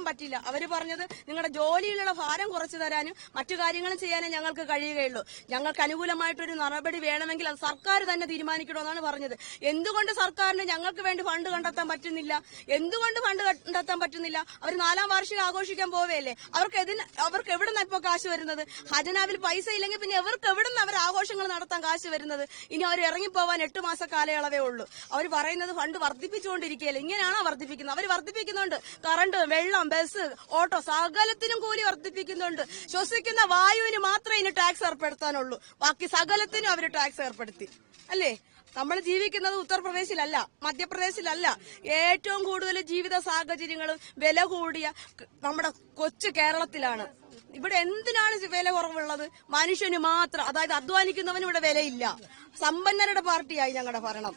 ചെയ്യാൻ പറ്റില്ല. അവര് പറഞ്ഞത് നിങ്ങളുടെ ജോലിയിലുള്ള ഭാരം കുറച്ചു തരാനും മറ്റു കാര്യങ്ങളും ചെയ്യാനും ഞങ്ങൾക്ക് കഴിയുകയുള്ളൂ. ഞങ്ങൾക്ക് അനുകൂലമായിട്ടൊരു നടപടി വേണമെങ്കിൽ അത് സർക്കാർ തന്നെ തീരുമാനിക്കണമെന്നാണ് പറഞ്ഞത്. എന്തുകൊണ്ട് സർക്കാരിന് ഞങ്ങൾക്ക് വേണ്ടി ഫണ്ട് കണ്ടെത്താൻ പറ്റുന്നില്ല? എന്തുകൊണ്ട് ഫണ്ട് കണ്ടെത്താൻ പറ്റുന്നില്ല? അവർ 4ാം വാർഷികം ആഘോഷിക്കാൻ പോവുകയല്ലേ? അവർക്ക് എവിടെ നിന്ന് ഇപ്പോൾ കാശ് വരുന്നത്? ഖജനാവിൽ പൈസ ഇല്ലെങ്കിൽ പിന്നെ അവർക്ക് എവിടെ നിന്ന് അവർ ആഘോഷങ്ങൾ നടത്താൻ കാശ് വരുന്നത്? ഇനി അവർ ഇറങ്ങിപ്പോവാൻ 8 മാസ കാലയളവേ ഉള്ളൂ. അവർ പറയുന്നത് ഫണ്ട് വർദ്ധിപ്പിച്ചുകൊണ്ടിരിക്കുകയല്ലേ. ഇങ്ങനെയാണോ വർദ്ധിപ്പിക്കുന്നത്? അവർ വർദ്ധിപ്പിക്കുന്നുണ്ട്. കറണ്ട്, വെള്ളം, ബസ്, ഓട്ടോ സകലത്തിനും കൂലി വർദ്ധിപ്പിക്കുന്നുണ്ട്. ശ്വസിക്കുന്ന വായുവിന് മാത്രമേ ഇനി ടാക്സ് ഏർപ്പെടുത്താനുള്ളൂ. ബാക്കി സകലത്തിനും അവർ ടാക്സ് ഏർപ്പെടുത്തി അല്ലേ? നമ്മൾ ജീവിക്കുന്നത് ഉത്തർപ്രദേശിലല്ല, മധ്യപ്രദേശിലല്ല. ഏറ്റവും കൂടുതൽ ജീവിത സാഹചര്യങ്ങളും വില കൂടിയ നമ്മുടെ കൊച്ചു കേരളത്തിലാണ്. ഇവിടെ എന്തിനാണ് വില കുറവുള്ളത്? മനുഷ്യന് മാത്രം, അതായത് അധ്വാനിക്കുന്നവന് ഇവിടെ വിലയില്ല. സമ്പന്നരുടെ പാർട്ടിയായി ഞങ്ങളുടെ ഭരണം.